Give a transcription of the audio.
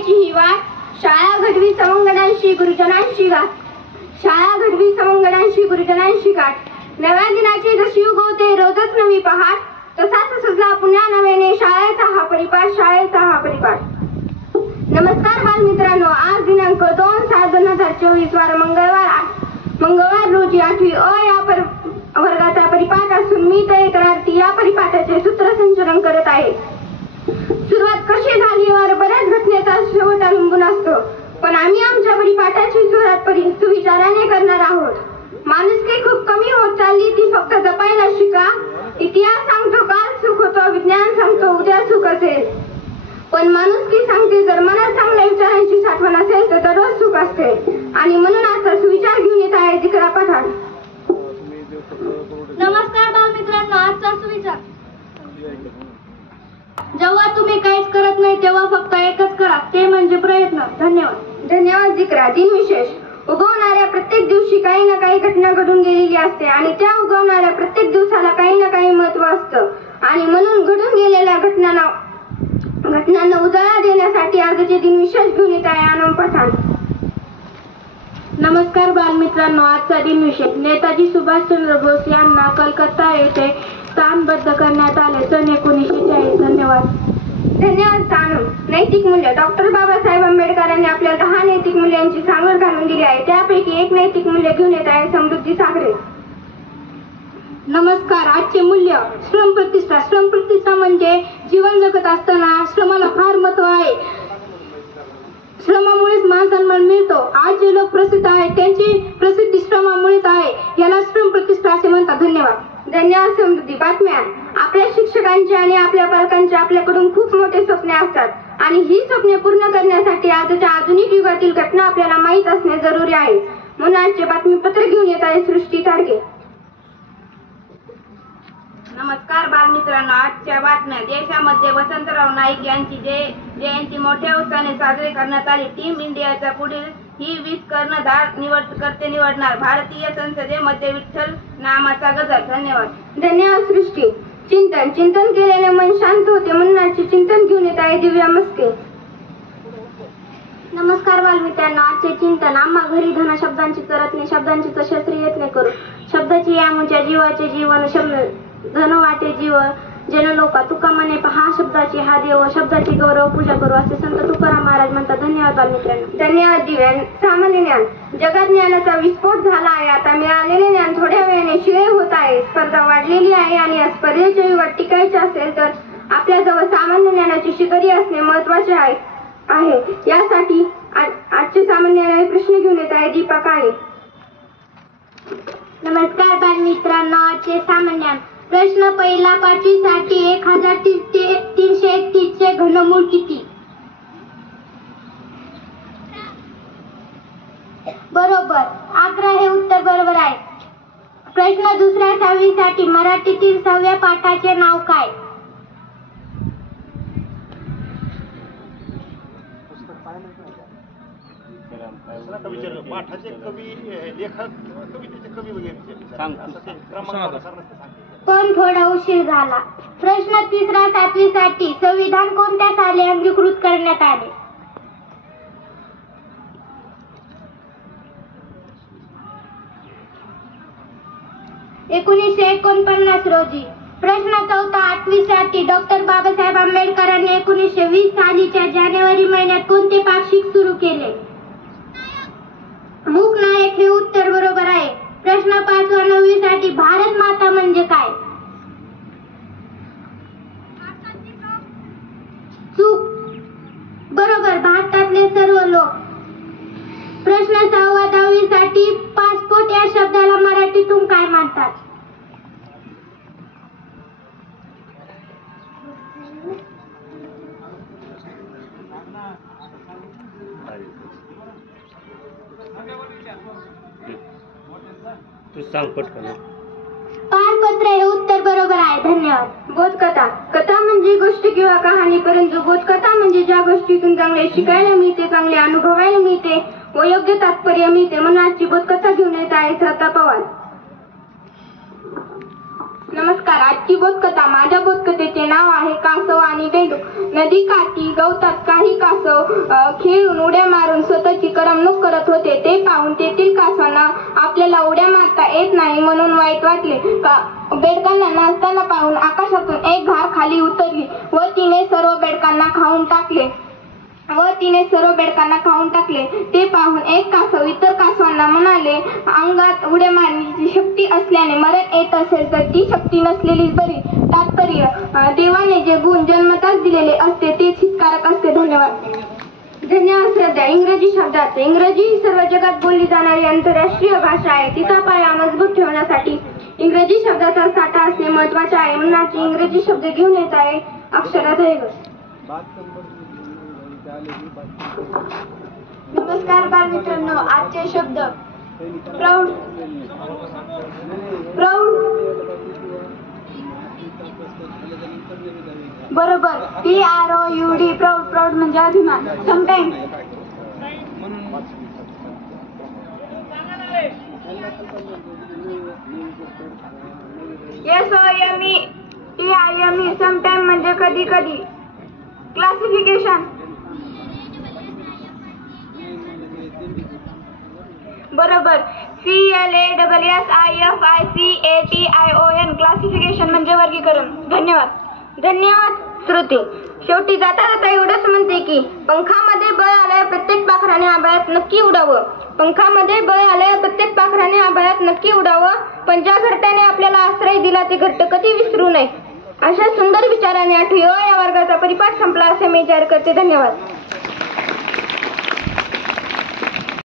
शाळेची ही वाट, शाळा घडवी सवंगडांशी गुरुजनांशी गाठ, शाळा घडवी सवंगडांशी गुरुजनांशी गाठ. नव्या दिनाची जशी उगवते रोजच नवी पहाट, तसाच सजला पुन्हा नव्याने शाळेचा हा परिपाठ, शाळेचा हा परिपाठ. नमस्कार बालमित्रांनो, आज दिनांक 2/7/2024 वार मंगळवार रोजी 8वी अ या वर्गाचा परिपाठ असून मी तयारी या परिपाठाचे सूत्रसंचलन करत आहे. सुरुवात कशी झाली वर बऱ्याच घटनेचा शेवट अवलंबून असतो, पण आम्ही आमच्या परिपाठाची सुरुवात सुविचाराने करणार आहोत. माणुसकी खूप कमी होत चालली, ती फक्त जपायला शिका. इतिहास सांगतो काल सुख होतं, विज्ञान सांगतो उद्या सुख असेल, पण माणुसकी सांगते जर मनात चांगल्या विचारांची साठवण असेल तर दररोज सुख असते. आणि म्हणून आता सुविचार घेऊन येत आहे जिकरा पठाण. नमस्कार बालमित्रांनो, आजचा सुविचार. जेव्हा तुम्ही काहीच करत नाही तेव्हा फक्त एकच करा, ते म्हणजे प्रयत्न. धन्यवाद. धन्यवाद जिकरा. दिनविशेष. उगवणाऱ्या प्रत्येक दिवशी काही ना काही घटना घडून गेलेली असते आणि त्या उगवणाऱ्या प्रत्येक दिवसाला काही ना काही महत्त्व असतं आणि म्हणून घडून गेलेल्या घटनांना उजाळा देण्यासाठी आजचे दिनविशेष घेऊन येत आहे आनंद पठाण. नमस्कार बालमित्रांनो, आजचा दिनविशेष. नेताजी सुभाषचंद्र बोस यांना कलकत्ता येथे स्थानबद्ध करण्यात आले सन 1940. धन्यवाद. धन्यवाद सानू. नैतिक मूल्य. डॉक्टर बाबासाहेब आंबेडकरांनी आपल्या 10 नैतिक मूल्यांची सांगड घालून दिली आहे. त्यापैकी एक नैतिक मूल्य घेऊन येत आहे समृद्धी सागरे. नमस्कार. आजचे मूल्य श्रम प्रतिष्ठा. श्रम प्रतिष्ठा म्हणजे जीवन जगत असताना श्रमाला फार महत्त्व आहे. श्रमामुळेच मान सन्मान मिळतो. आज जे लोक प्रसिद्ध आहेत त्यांची प्रसिद्धी श्रमामुळेच आहे. याला श्रम प्रतिष्ठा असे म्हणतात. धन्यवाद. धन्यवाद समृद्धी. बातम्या. आपल्या शिक्षकांची आणि आपल्या पालकांची आपल्याकडून खूप मोठे स्वप्ने असतात आणि ही स्वप्ने पूर्ण करण्यासाठी आजच्या आधुनिक युगातील घटना आपल्याला माहीत असणे जरुरी आहे. म्हणून आजचे बातमीपत्र घेऊन येत आहे सृष्टी तारगे. नमस्कार बालमित्रांनो, आजच्या बातम्या. देशामध्ये वसंतराव नाईक यांची जयंती मोठ्या उत्साहाने साजरी करण्यात आली. टीम इंडियाचा पुढील ही 20 कर्णधार निवडणार. भारतीय संसदेमध्ये विठ्ठल नामाचा गजर. धन्यवाद. धन्यवाद सृष्टी. चिंतन केल्याने मन शांत होते, म्हणून आजचे चिंतन घेऊन येत आहे दिव्या मस्के. नमस्कार बालमित्रांनो, आजचे चिंतन. आम्हा घरी धन शब्दांची चरतणे, शब्दांची तशस्त्री यत्ने करू. शब्दाची यामुच्या जीवाचे जीवन, धन वाटे जीव जन लोका. तुका म्हणे पहा शब्दाची हा देव, शब्दाची गौरव पूजा करू, असे संत तुकाराम महाराज म्हणतात. धन्यवाद बालमित्रांनो. धन्यवाद दिव्या. सामान्य ज्ञान. जगात ज्ञानाचा विस्फोट झाला आहे. आता मिळालेले ज्ञान थोड्या वेळाने शिळे होत आहे. स्पर्धा वाढलेली आहे आणि या स्पर्धेच्या युगात टिकायचे असेल तर आपल्याजवळ सामान्य ज्ञानाची शिकरी असणे महत्वाचे आहे. यासाठी आजचे सामान्य ज्ञानाचे प्रश्न घेऊन येत आहे दीपा काळे. नमस्कार बालमित्रांनो, आजचे सामान्य प्रश्न पहिला. 5वी साठी 1331 चे घनमूळ किती? बरोबर, 11 हे उत्तर बरोबर आहे. प्रश्न दुसरा. 6वी साठी मराठीतील 6व्या पाठाचे नाव काय? पाठाचे कवी, लेखक, कवितेचे कवी वगैरे पण थोडा उशीर झाला. प्रश्न तिसरा. 7वी साठी संविधान कोणत्या साली अंगीकृत करण्यात आले? (1949) रोजी. प्रश्न चौथा. 8वी साठी डॉक्टर बाबासाहेब आंबेडकरांनी 1920 सालीच्या जानेवारी महिन्यात कोणते पाक्षिक सुरू केले? मूकनायक हे उत्तर बरोबर आहे. प्रश्न 5वा. 9वी साठी भारत माता म्हणजे काय? चूक. बरोबर, भारतातले सर्व लोक. प्रश्न 6वा. 10वी साठी पासपोर्ट या शब्दाला मराठीतून काय म्हणतात? तू सांग पटकन. पारपत्र हे उत्तर बरोबर आहे. धन्यवाद. बोधकथा. कथा म्हणजे गोष्ट किंवा कहाणी, परंतु बोधकथा म्हणजे ज्या गोष्टीतून चांगले शिकायला मिळते, चांगले अनुभवायला मिळते व योग्य तात्पर्य मिळते. म्हणून आजची बोधकथा घेऊन येत आहे श्रद्धा पवार. नमस्कार. आजची बोधकथा. माझ्या बोधकथेचे नाव आहे कासव आणि बेडूक. नदी काठी गवतात काही कासव, खेळून उड्या मारून स्वतःची करमणूक करत होते. ते पाहून तेथील कासवांना आपल्याला उड्या मारता येत नाही म्हणून वाईट वाटले. बेडकांना नाचताना पाहून आकाशातून एक घार खाली उतरली व तिने सर्व बेडकांना खाऊन टाकले. ते पाहून एक कासव इतर कासवांना म्हणाले, अंगात उड्या मारण्याची शक्ती असल्याने मरण येत असेल तर ती शक्ती नसलेलीच बरी. तात्पर्य, देवाने जे गुण जन्मताच दिलेले असते तेच हितकारक असते. धन्यवाद श्रद्धा. इंग्रजी शब्दार्थ. इंग्रजी ही सर्व जगात बोलली जाणारी आंतरराष्ट्रीय भाषा आहे. तिचा पाया मजबूत ठेवण्यासाठी इंग्रजी शब्दाचा साठा असणे महत्वाचे आहे. म्हणून इंग्रजी शब्द घेऊन येत आहे अक्षरात. नमस्कार बालमित्रांनो, आजचे शब्द प्राऊड. बरोबर, PROUD, प्राऊड म्हणजे अभिमान. समटाइम्स. SOME, समटाइम म्हणजे कधी कधी. क्लासिफिकेशन. बरोबर, CLASSIFICATION, क्लासिफिकेशन म्हणजे वर्गीकरण. धन्यवाद श्रुती. शेवटी जाता जाता एवढंच म्हणते की पंखामध्ये बळ आलंय, प्रत्येक पाखराने आभाळात नक्की उडावं. पण ज्या घरट्याने आपल्याला आश्रय दिला ते घरट कधी विसरू नये. अशा सुंदर विचाराने 8वी या वर्गाचा परिपाठ संपला असे मी जाहीर करते. धन्यवाद.